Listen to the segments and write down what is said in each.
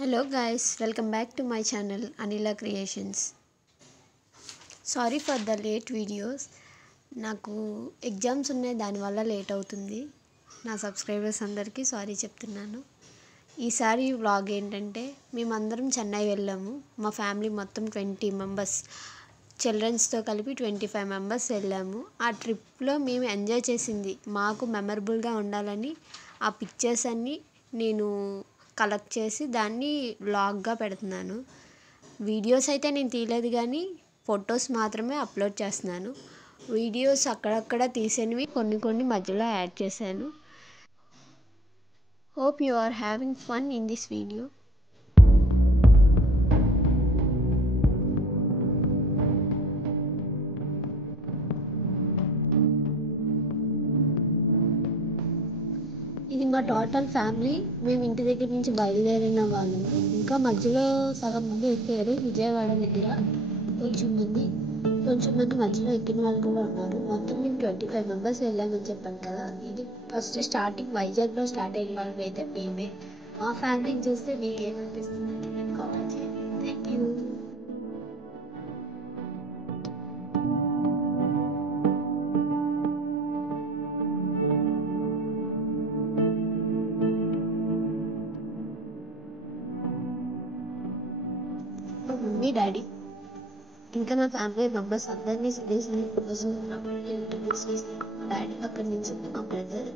Hello guys, welcome back to my channel Anila Creations. Sorry for the late videos. నాకు exams ఉన్నాయి, దానివల్ల late అవుతుంది. నా subscribers అందరికీ సారీ చెప్తున్నాను. ఈసారి వ్లాగ్ ఏంటంటే మేమందరం చెన్నై వెళ్ళాము. మా ఫ్యామిలీ మొత్తం 20 మెంబర్స్, చిల్డ్రన్స్తో కలిపి 25 మెంబర్స్ వెళ్ళాము. ఆ ట్రిప్లో మేము ఎంజాయ్ చేసింది మాకు మెమరబుల్గా ఉండాలని ఆ పిక్చర్స్ అన్నీ నేను కలెక్ట్ చేసి దాన్ని వ్లాగ్గా పెడుతున్నాను. వీడియోస్ అయితే నేను తీయలేదు, కానీ ఫొటోస్ మాత్రమే అప్లోడ్ చేస్తున్నాను. వీడియోస్ అక్కడక్కడ తీసినవి కొన్ని మధ్యలో యాడ్ చేశాను. Hope you are having fun in this video. ఇది మా టోటల్ ఫ్యామిలీ. మేము ఇంటి దగ్గర నుంచి బయలుదేరిన వాళ్ళు ఇంకా మధ్యలో సగం మంది ఎక్కారు. విజయవాడ దగ్గర కొంచెం మంది మధ్యలో ఎక్కిన వాళ్ళు కూడా ఉన్నారు. మొత్తం మేము 25 మెంబర్స్ వెళ్ళామని చెప్పాను కదా. ఇది ఫస్ట్ స్టార్టింగ్ వైజాగ్లో స్టార్ట్ అయిన వాళ్ళు అయితే మేమే. మా ఫ్యామిలీని చూస్తే మీకు ఏమనిపిస్తుంది కామెంట్ చేయండి. Thank you. మా మమ్మీ డాడీ ఇంకా నా ఫ్యామిలీ మెంబర్స్ అందరినీ సిరీస్ని డాడీ అక్కడి నుంచి మా బ్రదర్,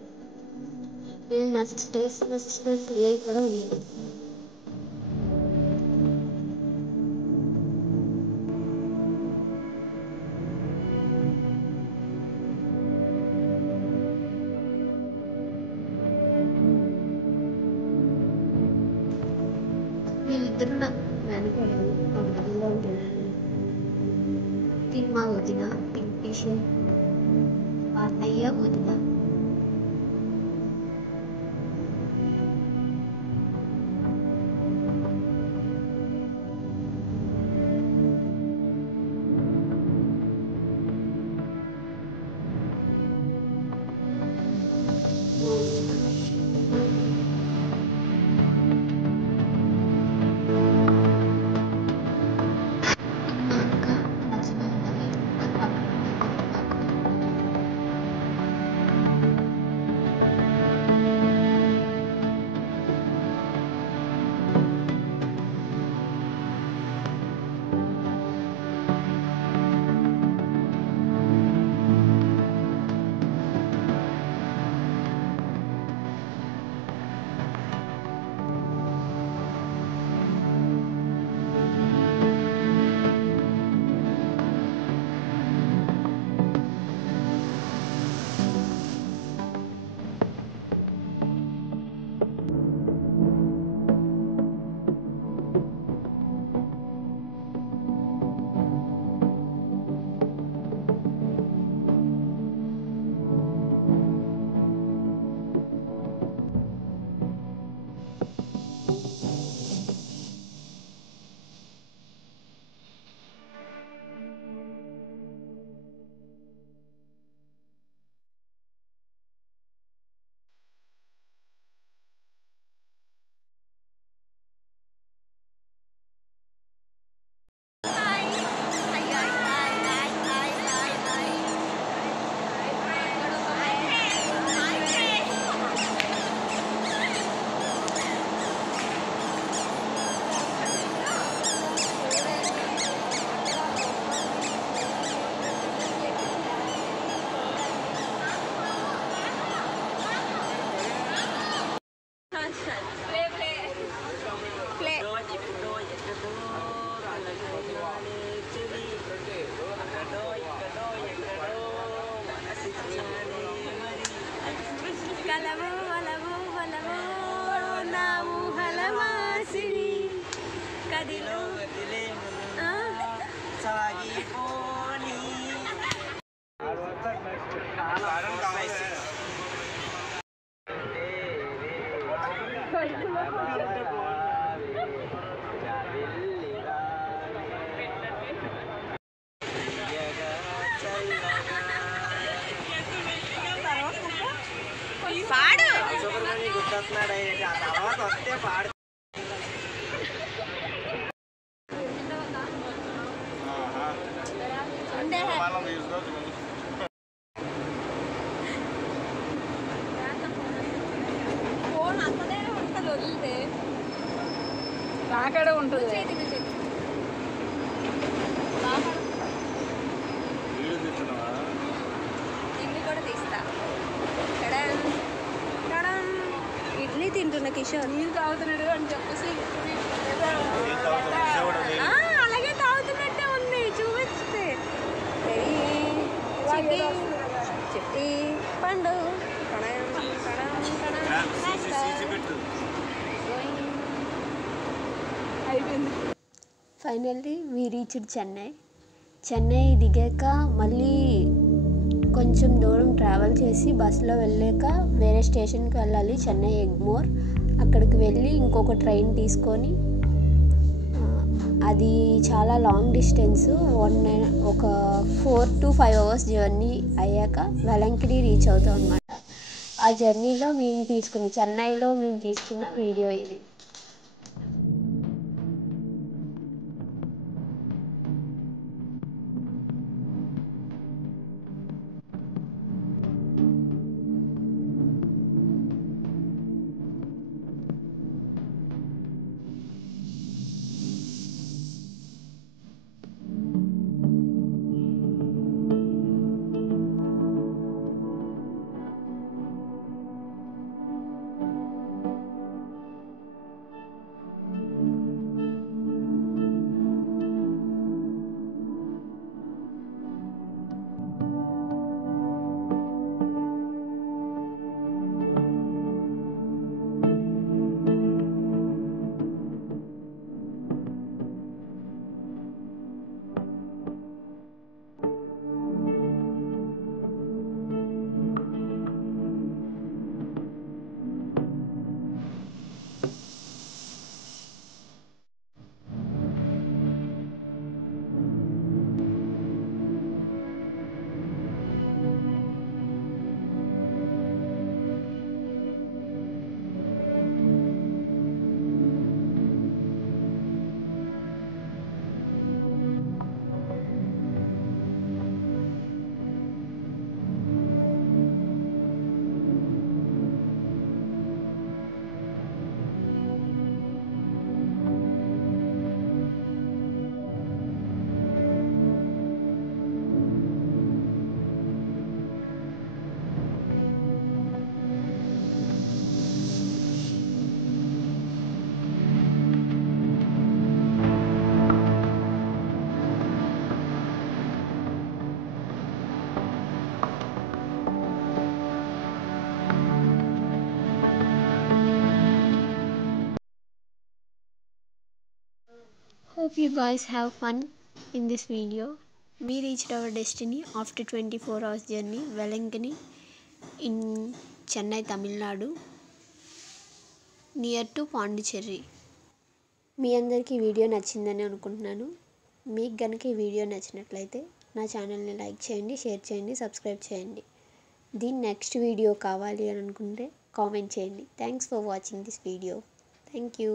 నేను నా సిస్టర్స్ కూడా ఉంది. వీళ్ళిద్దరు నా వెనకాడలు మా మధ్యలో మా వదిన పింకేష్, మా అన్నయ్య వదిన. పాడు నాకాడే ఉంటుంది. ఇడ్లీ కూడా తీస్తా. ఇడ్లీ తింటున్న కిషోర్. నీళ్ళు తాగుతున్నాడు అని చెప్పేసి అలాగే తాగుతున్నట్టే ఉంది చూపిస్తే. చెట్టి పండు అయిపోయింది. Finally we reached Chennai. Chennai దిగాక మళ్ళీ కొంచెం దూరం ట్రావెల్ చేసి బస్సులో వెళ్ళాక వేరే స్టేషన్కి వెళ్ళాలి, చెన్నై ఎగ్మోర్. అక్కడికి వెళ్ళి ఇంకొక ట్రైన్ తీసుకొని, అది చాలా లాంగ్ డిస్టెన్స్, ఒక 4 to 5 hours జర్నీ అయ్యాక వెలంకిని రీచ్ అవుతాం అన్నమాట. ఆ జర్నీలో చెన్నైలో మేము తీసుకున్న వీడియో ఇది. Hope you guys have fun in this video. We reached our destiny after 24 hours journey, Velangani in Chennai, Tamil Nadu, near to Pondicherry. మీ అందరికీ ఈ వీడియో నచ్చిందని అనుకుంటున్నాను. మీకు కనుక ఈ వీడియో నచ్చినట్లయితే నా ఛానల్ని లైక్ చేయండి, షేర్ చేయండి, సబ్స్క్రైబ్ చేయండి. దీని నెక్స్ట్ వీడియో కావాలి అని అనుకుంటే కామెంట్ చేయండి. Thanks for watching this video. Thank you.